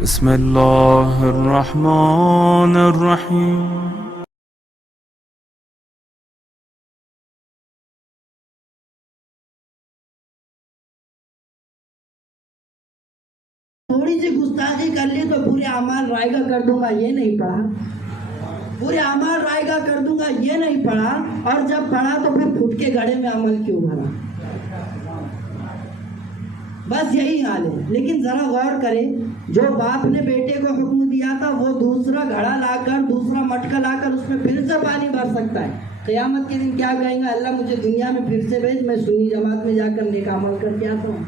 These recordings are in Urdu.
بسم اللہ الرحمن الرحیم. تھوڑی سی گستاخی کر لی تو پورے اعمال رائگا کر دوں گا، یہ نہیں پڑھا. پورے اعمال رائگا کر دوں گا، یہ نہیں پڑھا. اور جب پڑھا تو پھر پھٹ کے گھڑے میں عمل کیوں بھرا؟ بس یہی حال ہے. لیکن ذرا غور کرے، جو باپ نے بیٹے کو حکم دیا تھا وہ دوسرا گھڑا لا کر، دوسرا مٹکا لا کر اس میں پھر سے پانی بھر سکتا ہے. قیامت کے دن کیا کہیں گا؟ اللہ مجھے دنیا میں پھر سے بھیج، میں سنی جماعت میں جا کر نیک عمل کر کے آتا ہوں.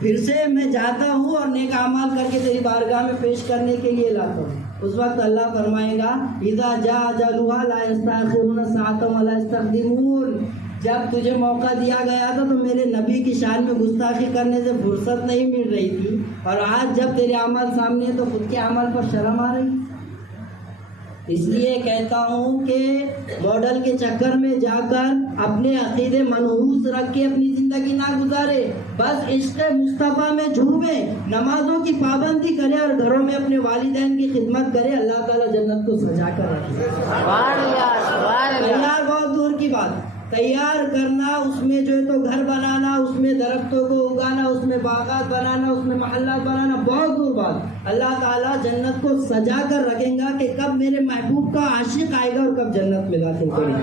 پھر سے میں جاتا ہوں اور نیک اعمال کر کے تیری بارگاہ میں پیش کرنے کے لیے لاتا ہوں. اس وقت اللہ فرمائے گا اذا جاء اجلها لا يستأخرون ساعة ولا يستقدمون. جب تجھے موقع دیا گیا تھا تو میرے نبی کی شان میں گستاخی کرنے سے فرصت نہیں مل رہی تھی، اور آج جب تیرے عمل سامنے ہے تو خود کے عمل پر شرم آ رہی. اس لیے کہتا ہوں کہ ماڈل کے چکر میں جا کر اپنے عقیدے منحوس رکھ کے اپنی زندگی نہ گزارے. بس عشق مصطفیٰ میں جھومے، نمازوں کی پابندی کرے اور گھروں میں اپنے والدین کی خدمت کرے. اللہ تعالیٰ جنت کو سجا کر رکھے. تیار بہت دور کی بات. تیار کرنا، اس میں جو ہے تو گھر بنانا، اس میں درختوں کو اگانا، اس میں باغات بنانا، اس میں محلات بنانا، بہت دور بات. اللہ تعالیٰ جنت کو سجا کر رکھیں گا کہ کب میرے محبوب کا عاشق آئے گا اور کب جنت میں داخل کرے گا.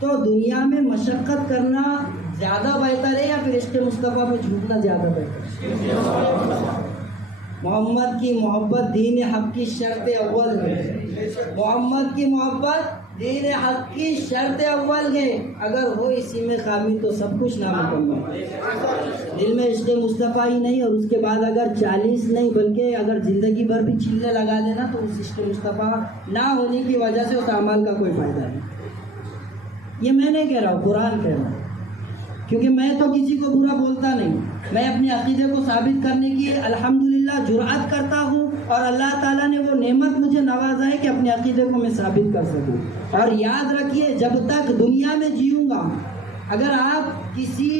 تو دنیا میں مشقت کرنا زیادہ بہتر ہے یا پھر عشق مصطفیٰ میں جھوٹنا زیادہ بہتر ہے؟ محمد کی محبت دین حق کی شرط اول ہے. محمد کی محبت دین حق کی شرط اول ہے. اگر ہو اسی میں خامی تو سب کچھ نامکمل. دل میں عشق مصطفیٰ ہی نہیں، اور اس کے بعد اگر 40 نہیں بلکہ اگر زندگی بھر بھی چلے لگا دینا تو اس عشق مصطفیٰ نہ ہونے کی وجہ سے اس اعمال کا کوئی فائدہ نہیں. یہ میں نہیں کہہ رہا ہوں، قرآن کہہ رہا ہوں. کیونکہ میں تو کسی کو برا بولتا نہیں. میں اپنے عقیدے کو ثابت کرنے کی الحمدللہ جرأت کرتا ہوں، اور اللہ تعالیٰ نے وہ نعمت مجھے نوازا ہے کہ اپنے عقیدے کو میں ثابت کر سکوں. اور یاد رکھیے، جب تک دنیا میں جیوں گا، اگر آپ کسی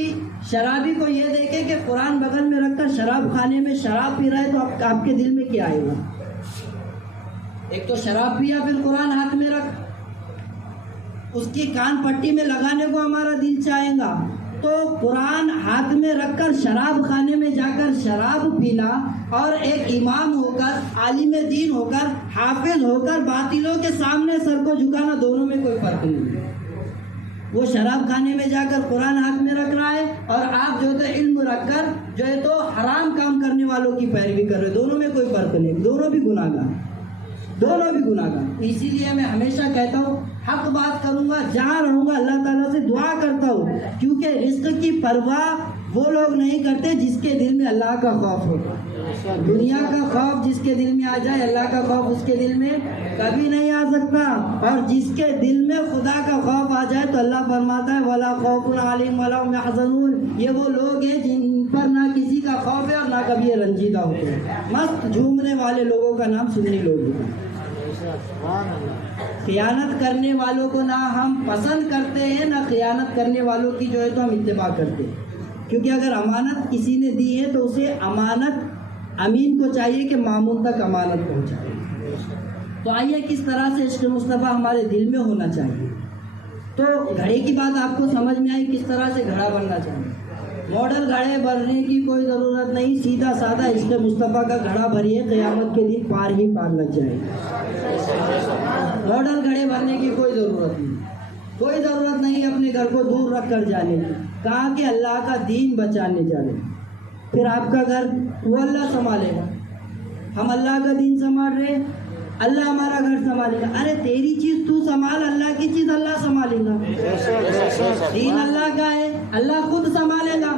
شرابی کو یہ دیکھیں کہ قرآن بغل میں رکھ کر شراب خانے میں شراب پی رہا ہے تو آپ کے دل میں کیا آئے گا؟ ایک تو شراب پیا، پھر قرآن ہاتھ میں رکھ، اس کی کان پٹی میں لگانے کو ہمارا دل چاہے گا. تو قرآن ہاتھ میں رکھ کر شراب خانے میں جا کر شراب پینا، اور ایک امام ہو کر، عالم دین ہو کر، حافظ ہو کر باطلوں کے سامنے سر کو جھکانا، دونوں میں کوئی فرق نہیں ہے. وہ شراب خانے میں جا کر قرآن ہاتھ میں رکھ رہا ہے، اور آپ جو ہے علم رکھ کر جو ہے تو حرام کام کرنے والوں کی پیروی کر رہے. دونوں میں کوئی فرق نہیں، دونوں بھی گناہ گار، دونوں بھی گناہ گار. اسی لیے میں ہمیشہ کہتا ہوں، حق بات کروں گا، جہاں رہوں گا اللہ تعالیٰ سے دعا کرتا ہوں، کیونکہ رزق کی پرواہ وہ لوگ نہیں کرتے جس کے دل میں اللہ کا خوف ہو. دنیا کا خوف جس کے دل میں آ جائے، اللہ کا خوف اس کے دل میں کبھی نہیں آ سکتا. اور جس کے دل میں خدا کا خوف آ جائے تو اللہ فرماتا ہے وَلَا خَوْفٌ عَلَيْهِمْ وَلَا هُمْ يَحْزَنُونَ. یہ وہ لوگ ہیں جن پر نہ کسی کا خوف ہے اور نہ کبھی یہ رنجیدہ ہوتے ہیں. مست جھومنے والے لوگوں کا نام سنی لوگ ہیں. خیانت کرنے والوں کو نہ ہم پسند کرتے ہیں، نہ خیانت کرنے والوں کی جو ہے تو ہم اتباع کرتے ہیں. کیونکہ اگر امانت کسی نے دی ہے تو اسے امانت، امین کو چاہیے کہ مامون تک امانت پہنچائے. تو آئیے کس طرح سے عشق مصطفیٰ ہمارے دل میں ہونا چاہیے. تو گھڑے کی بات آپ کو سمجھ میں آئی، کس طرح سے گھڑا بننا چاہیے. ماڈل گھڑے بھرنے کی کوئی ضرورت نہیں، سیدھا سادہ عشق مصطفیٰ کا گھڑا بھریے، قیامت کے دن پار ہی پار لگ جائے. ماڈل گھڑے بھرنے کی کوئی ضرورت نہیں، کوئی ضرورت نہیں اپنے گھر کو دور رکھ کر جانے کی. کہا کہ اللہ کا دین بچانے جانے، پھر آپ کا گھر وہ اللہ سنبھالے گا. ہم اللہ کا دین سنبھال رہے، اللہ ہمارا گھر سنبھالے گا. ارے تیری چیز تو سنبھال، اللہ کی چیز اللہ سنبھالے گا. دین اللہ کا ہے، اللہ خود سنبھالے گا.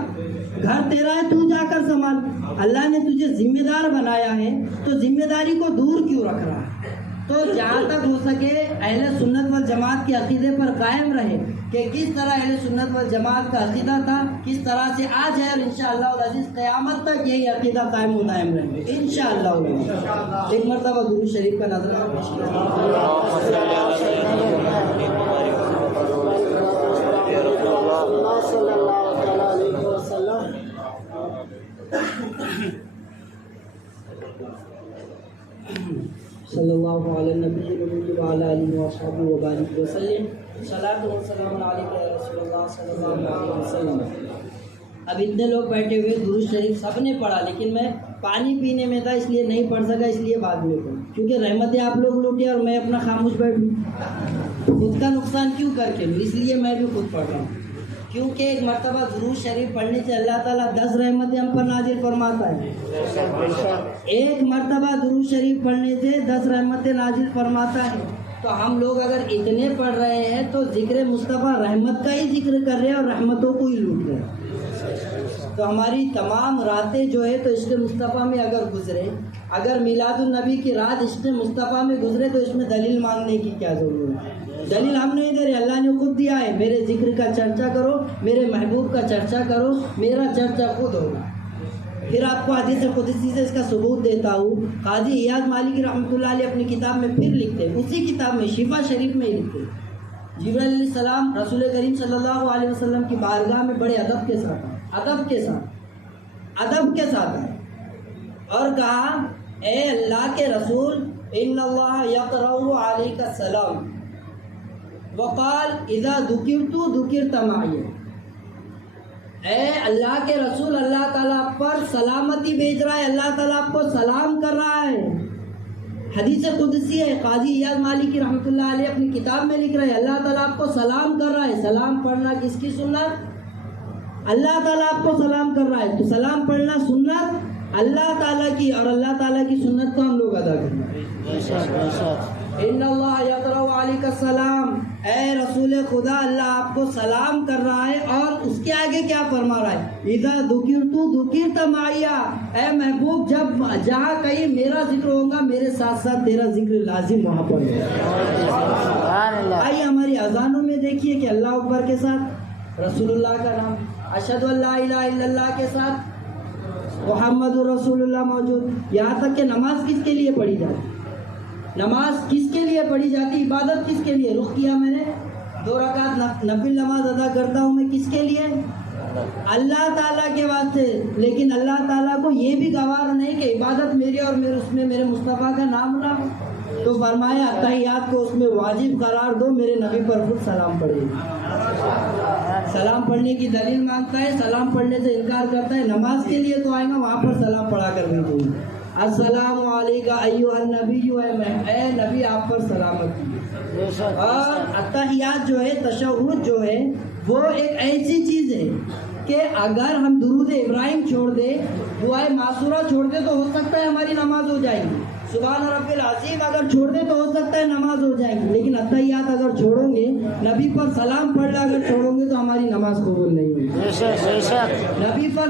گھر تیرا ہے، تو جا کر سنبھال. اللہ نے تجھے ذمہ دار بنایا ہے تو ذمہ داری کو دور کیوں رکھ رہا ہے؟ تو جہاں تک ہو سکے اہل سنت والجماعت کے عقیدے پر قائم رہے کہ کس طرح اہل سنت والجماعت کا عقیدہ تھا، کس طرح سے آج ہے، اور انشاءاللہ العزیز قیامت تک یہی عقیدہ قائم و دائم رہے گا انشاءاللہ. ایک مرتبہ درود شریف کا نظرانہ پیش کریں. صلی اللہ علیہ نبی وعلی آلہ وصحبہ وبارک وسلم صلاۃ و سلام علیک یا رسول اللہ صلی اللہ علیہ وسلم۔ اب اتنے لوگ بیٹھے ہوئے، درود شریف سب نے پڑھا، لیکن میں پانی پینے میں تھا اس لیے نہیں پڑھ سکا، اس لیے بعد میں پڑھا، کیونکہ رحمتیں آپ لوگ لوٹے اور میں اپنا خاموش بیٹھوں، خود کا نقصان کیوں کر کے لوں، اس لیے میں بھی خود پڑھ رہا ہوں۔ کیونکہ ایک مرتبہ درود شریف پڑھنے سے اللہ تعالیٰ 10 رحمتیں ہم پر نازل فرماتا ہے۔ ایک مرتبہ درود شریف پڑھنے سے 10 رحمتیں نازل فرماتا ہے۔ تو ہم لوگ اگر اتنے پڑھ رہے ہیں تو ذکر مصطفیٰ رحمت کا ہی ذکر کر رہے ہیں اور رحمتوں کو ہی لوٹ رہے ہیں۔ تو ہماری تمام راتیں جو ہے تو عشق مصطفیٰ میں اگر گزرے، اگر میلاد النبی کی رات عشق مصطفیٰ میں گزرے تو اس میں دلیل مانگنے کی کیا ضرورت ہے؟ دلیل ہم نہیں دے رہے، اللہ نے خود دیا ہے، میرے ذکر کا چرچا کرو، میرے محبوب کا چرچا کرو، میرا چرچا خود ہوگا۔ پھر آپ کو حدیث قدسی سے اس کا ثبوت دیتا ہوں۔ قاضی ایاز مالکی رحمۃ اللہ علیہ اپنی کتاب میں پھر لکھتے ہیں، اسی کتاب میں شفا شریف میں ہی لکھتے ہیں، جبرائیل علیہ السلام رسول کریم صلی اللہ علیہ وسلم کی بارگاہ میں بڑے ادب کے ساتھ آئے اور کہا، اے اللہ کے رسول، ان اللہ یقرأ علیک السلام وقال اذا ذکرت ذکرت معی۔ اے اللہ کے رسول، اللہ تعالیٰ آپ پر سلامتی بھیج رہا ہے، اللہ تعالیٰ آپ کو سلام کر رہا ہے۔ حدیث قدسی ہے، قاضی ایاز مالکی رحمۃ اللہ علیہ اپنی کتاب میں لکھ رہے ہیں، اللہ تعالیٰ آپ کو سلام کر رہا ہے۔ سلام پڑھنا کس کی سنت؟ اللہ تعالیٰ آپ کو سلام کر رہا ہے، تو سلام پڑھنا سنت اللہ تعالیٰ کی، اور اللہ تعالیٰ کی سنت کو ہم لوگ ادا کریں۔ ان اللہ یقرأ علیک السلام، اے رسول خدا، اللہ آپ کو سلام کر رہا ہے، اور اس کے آگے کیا فرما رہا ہے؟ اذا ذکرت ذکرت معی، اے محبوب، جب جہاں کہیں میرا ذکر ہوگا میرے ساتھ ساتھ تیرا ذکر لازم وہاں پر ہوگا۔ آئیے ہماری اذانوں میں دیکھیے کہ اللہ اکبر کے ساتھ رسول اللہ کا نام، اشہد ان لا الہ الا اللہ کے ساتھ محمد رسول اللہ موجود، یہاں تک کہ نماز کس کے لیے پڑھی جاتی، نماز کس کے لیے پڑھی جاتی، عبادت کس کے لیے؟ رخ کیا میں نے، 2 رکعت نفل نماز ادا کرتا ہوں میں کس کے لیے؟ اللہ تعالیٰ کے واسطے، لیکن اللہ تعالیٰ کو یہ بھی گوار نہیں کہ عبادت میری اور اس میں میرے مصطفیٰ کا نام نہ ہو، تو فرمایا تحیات کو اس میں واجب قرار دو، میرے نبی پر خود سلام پڑھے۔ سلام پڑھنے کی دلیل مانگتا ہے، سلام پڑھنے سے انکار کرتا ہے، نماز کے لیے تو آئے گا وہاں پر سلام پڑھا کر بھیجیں گے، السلام علیکم ایھا النبی، اے نبی آپ پر سلامتی۔ اور اتحیات جو ہے، تشہد جو ہے، وہ ایک ایسی چیز ہے کہ اگر ہم درود ابراہیم چھوڑ دیں، دعائے معصورہ چھوڑ دیں تو ہو سکتا ہے ہماری نماز ہو جائے گی، سبحان رب العظیم اگر چھوڑ دیں تو ہو سکتا ہے نماز ہو جائے گی، لیکن اتحیات اگر چھوڑو گے، نبی پر سلام پڑھنا اگر چھوڑو گے تو ہماری نماز قبول نہیں ہوگی۔ نبی پر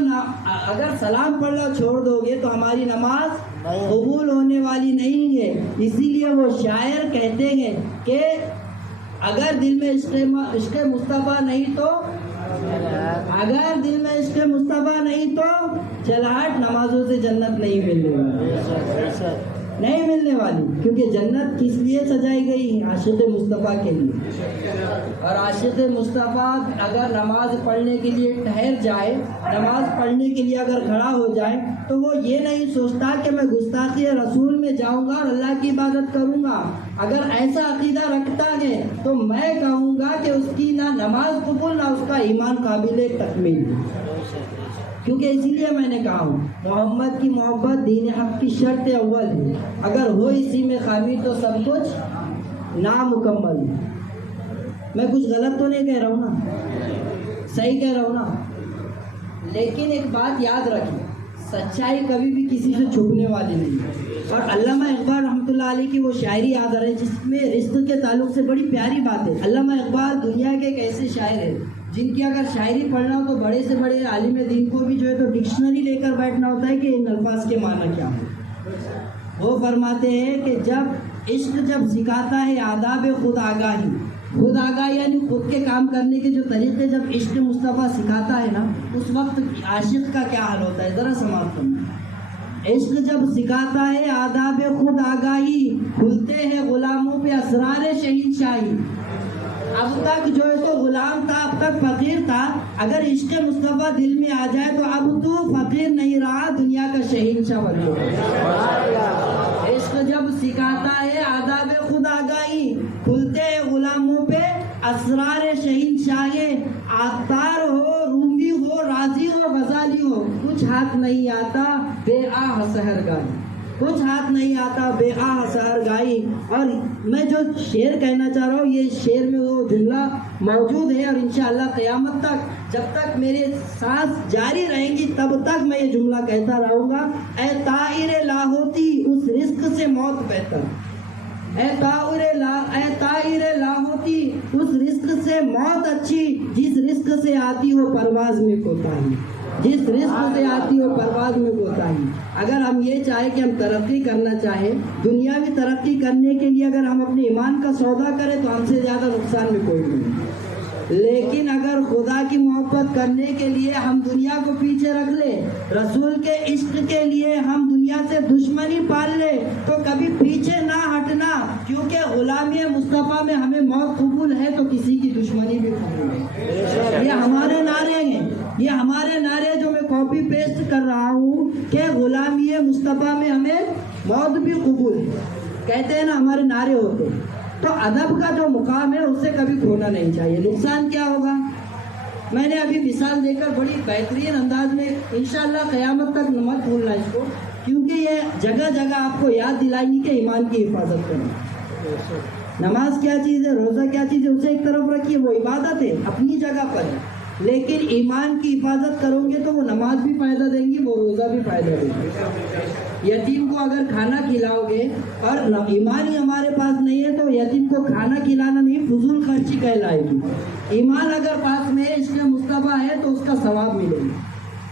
اگر سلام پڑھنا چھوڑ دو گے تو ہماری نماز قبول ہونے والی نہیں ہے۔ اسی لیے وہ شاعر کہتے ہیں کہ اگر دل میں عشق مصطفیٰ نہیں تو، اگر دل میں عشق مصطفیٰ نہیں تو چلاہٹ نمازوں سے جنت نہیں ملنے والی، کیونکہ جنت کس لیے سجائی گئی ہے؟ عاشق مصطفیٰ کے لیے۔ اور عاشق مصطفیٰ اگر نماز پڑھنے کے لیے ٹھہر جائے، نماز پڑھنے کے لیے اگر کھڑا ہو جائے تو وہ یہ نہیں سوچتا کہ میں گستاخی رسول میں جاؤں گا اور اللہ کی عبادت کروں گا۔ اگر ایسا عقیدہ رکھتا ہے تو میں کہوں گا کہ اس کی نہ نماز قبول نہ اس کا ایمان قابل تکمیل، کیونکہ اسی لیے میں نے کہا ہوں محمد کی محبت دین حق کی شرط اول ہے، اگر ہو اسی میں خامی تو سب کچھ نامکمل ہے۔ میں کچھ غلط تو نہیں کہہ رہا ہوں نا، صحیح کہہ رہا ہوں نا؟ لیکن ایک بات یاد رکھیں، سچائی کبھی بھی کسی سے چھپنے والی نہیں۔ اور علامہ اقبال رحمۃ اللہ علیہ کی وہ شاعری یاد آ رہی ہے جس میں رزق کے تعلق سے بڑی پیاری بات ہے۔ علامہ اقبال دنیا کے ایک ایسے شاعر ہیں جن کی اگر شاعری پڑھنا ہو تو بڑے سے بڑے عالم دین کو بھی جو ہے تو ڈکشنری لے کر بیٹھنا ہوتا ہے کہ ان الفاظ کے معنی کیا ہو۔ وہ فرماتے ہیں کہ عشق جب سکھاتا ہے آداب خود آگاہی، خود آگاہی یعنی خود کے کام کرنے کے جو طریقے جب عشق مصطفیٰ سکھاتا ہے نا، اس وقت عاشق کا کیا حال ہوتا ہے، ذرا سماعت کرنا۔ عشق جب سکھاتا ہے آداب خود آگاہی، کھلتے ہیں غلاموں پہ اسرار شہنشاہی۔ اب تک جو ہے تو غلام تھا، اب تک فقیر تھا، اگر عشق مصطفیٰ دل میں آ جائے تو اب تو فقیر نہیں رہا، دنیا کا شہنشاہ بن گیا۔ عشق جب سکھاتا ہے آداب خود آگاہی، کھلتے ہیں غلاموں پہ اسرار شہنشاہ، عطار ہو، رومی ہو، رازی ہو، غزالی ہو، کچھ ہاتھ نہیں آتا بے آہ سحرگاہی، کچھ ہاتھ نہیں آتا بے آہ سحرگاہی۔ اور میں جو شعر کہنا چاہ رہا ہوں، یہ شعر میں وہ جملہ موجود ہے، اور انشاءاللہ قیامت تک جب تک میرے سانس جاری رہیں گی تب تک میں یہ جملہ کہتا رہوں گا۔ اے طائر لاہوتی اس رزق سے موت بہتر، اے طائر لاہوتی اس رزق سے موت اچھی، جس رزق سے آتی ہو پرواز میں کوتاہی، جس رزق سے آتی ہو پرواز میں کوتاہی۔ اگر ہم یہ چاہیں کہ ہم ترقی کرنا چاہیں، دنیاوی ترقی کرنے کے لیے اگر ہم اپنے ایمان کا سودا کریں تو ہم سے زیادہ نقصان میں کوئی نہیں، لیکن اگر خدا کی محبت کرنے کے لیے ہم دنیا کو پیچھے رکھ لیں، رسول کے عشق کے لیے ہم دنیا سے دشمنی پال لیں، تو کبھی پیچھے نہ ہٹنا، کیونکہ غلامی مصطفیٰ میں ہمیں موت قبول ہے تو کسی کی دشمنی بھی قبول ہے۔ یہ ہمارے نعرے ہیں، یہ ہمارے نعرے جو میں کاپی پیسٹ کر رہا ہوں کہ غلامی مصطفیٰ میں ہمیں موت بھی قبول ہے، کہتے ہیں نا ہمارے نعرے ہوتے ہیں۔ تو ادب کا جو مقام ہے اس سے کبھی کھونا نہیں چاہیے۔ نقصان کیا ہوگا؟ میں نے ابھی مثال دے کر بڑی بہترین انداز میں، انشاءاللہ قیامت تک مت بھولنا اس کو، کیونکہ یہ جگہ جگہ آپ کو یاد دلائیں گی کہ ایمان کی حفاظت کریں۔ نماز کیا چیز ہے، روزہ کیا چیز ہے، اسے ایک طرف رکھیے، وہ عبادت ہے اپنی جگہ پر ہے، لیکن ایمان کی حفاظت کرو گے تو وہ نماز بھی فائدہ دیں گی، وہ روزہ بھی فائدہ دیں گی۔ یتیم کو اگر کھانا کھلاؤ گے اور ایمان ہی ہمارے پاس نہیں ہے تو یتیم کو کھانا کھلانا نہیں، فضول خرچی کہلائے گی۔ ایمان اگر پاس میں ہے، عشق مصطفیٰ ہے تو اس کا ثواب ملے گا۔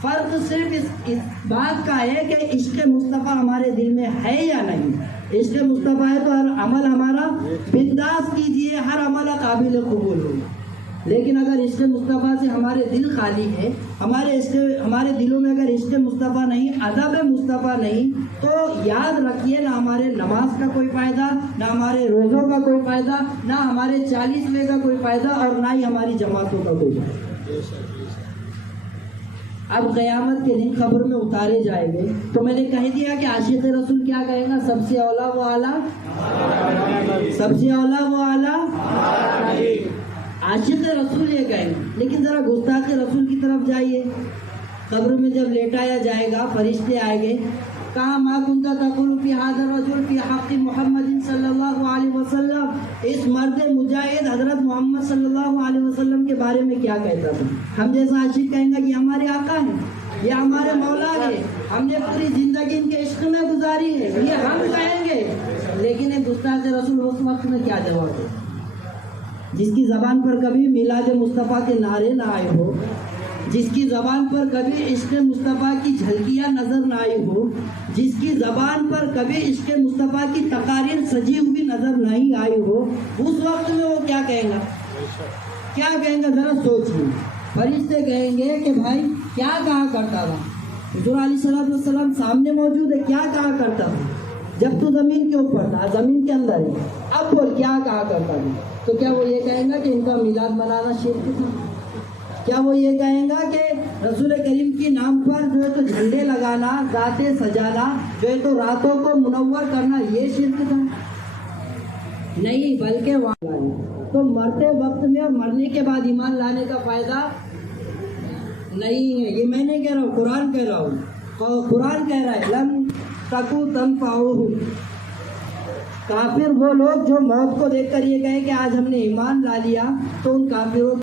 فرق صرف اس بات کا ہے کہ عشق مصطفیٰ ہمارے دل میں ہے یا نہیں۔ عشق مصطفیٰ ہے تو ہر عمل ہمارا بنداس کیجیے، ہر عمل قابل قبول ہو، لیکن اگر عشق مصطفیٰ سے ہمارے دل خالی ہے، ہمارے دلوں میں اگر عشق مصطفیٰ نہیں، ادب مصطفیٰ نہیں، تو یاد رکھیے نہ ہمارے نماز کا کوئی فائدہ، نہ ہمارے روزوں کا کوئی فائدہ، نہ ہمارے 40ویں کا کوئی فائدہ، اور نہ ہی ہماری جماعتوں کا کوئی فائدہ۔ اب قیامت کے دن قبر میں اتارے جائیں گے تو میں نے کہہ دیا کہ عاشق رسول کیا کہے گا؟ سب سے اولا وہ اعلیٰ، سب سے اولا وہ اعلیٰ عاشق رسول یہ کہیں گے۔ لیکن ذرا گستاخ رسول کی طرف جائیے، قبر میں جب لیٹایا جائے گا، فرشتے آئیں گے، کہا ما کنت تقول فی ھذا الرجل فی حق محمد صلی اللہ علیہ وسلم، اس مرد مجاہد حضرت محمد صلی اللہ علیہ وسلم کے بارے میں کیا کہتا تھا؟ ہم جیسا عاشق کہیں گا کہ ہمارے آقا ہیں، یہ ہمارے مولا ہے، ہم نے پوری زندگی ان کے عشق میں گزاری ہے، یہ ہم کہیں گے۔ لیکن ایک گستاخ رسول اس وقت میں کیا جواب دے؟ جس کی زبان پر کبھی میلاد مصطفیٰ کے نعرے نہ آئے ہو، جس کی زبان پر کبھی عشق مصطفیٰ کی جھلکیاں نظر نہ آئی ہو، جس کی زبان پر کبھی عشق مصطفیٰ کی تقاریر سجی ہوئی نظر نہیں آئی ہو، اس وقت میں وہ کیا کہیں گا؟ کیا کہیں گا ذرا سوچیے۔ فرشتے کہیں گے کہ بھائی کیا کہا کرتا تھا؟ حضور علیہ السلام سامنے موجود ہے، کیا کہا کرتا تھا جب تو زمین کے اوپر تھا، زمین کے اندر ہے، اب بول کیا کہا کرتا تھا؟ تو کیا وہ یہ کہیں گا کہ ان کا میلاد منانا شرک تھا؟ کیا وہ یہ کہیں گا کہ رسول کریم کے نام پر جو ہے تو جھنڈے لگانا، ذاتیں سجانا، جو ہے تو راتوں کو منور کرنا، یہ شرک تھا؟ نہیں، بلکہ تو مرتے وقت میں اور مرنے کے بعد ایمان لانے کا فائدہ نہیں ہے۔ یہ میں نہیں کہہ رہا ہوں، قرآن کہہ رہا ہوں، قرآن کہہ رہا ہے لن تکو تنفعہم، کافر وہ لوگ جو موت کو دیکھ کر یہ کہیں کہ آج ہم نے ایمان لا لیا، تو ان کافروں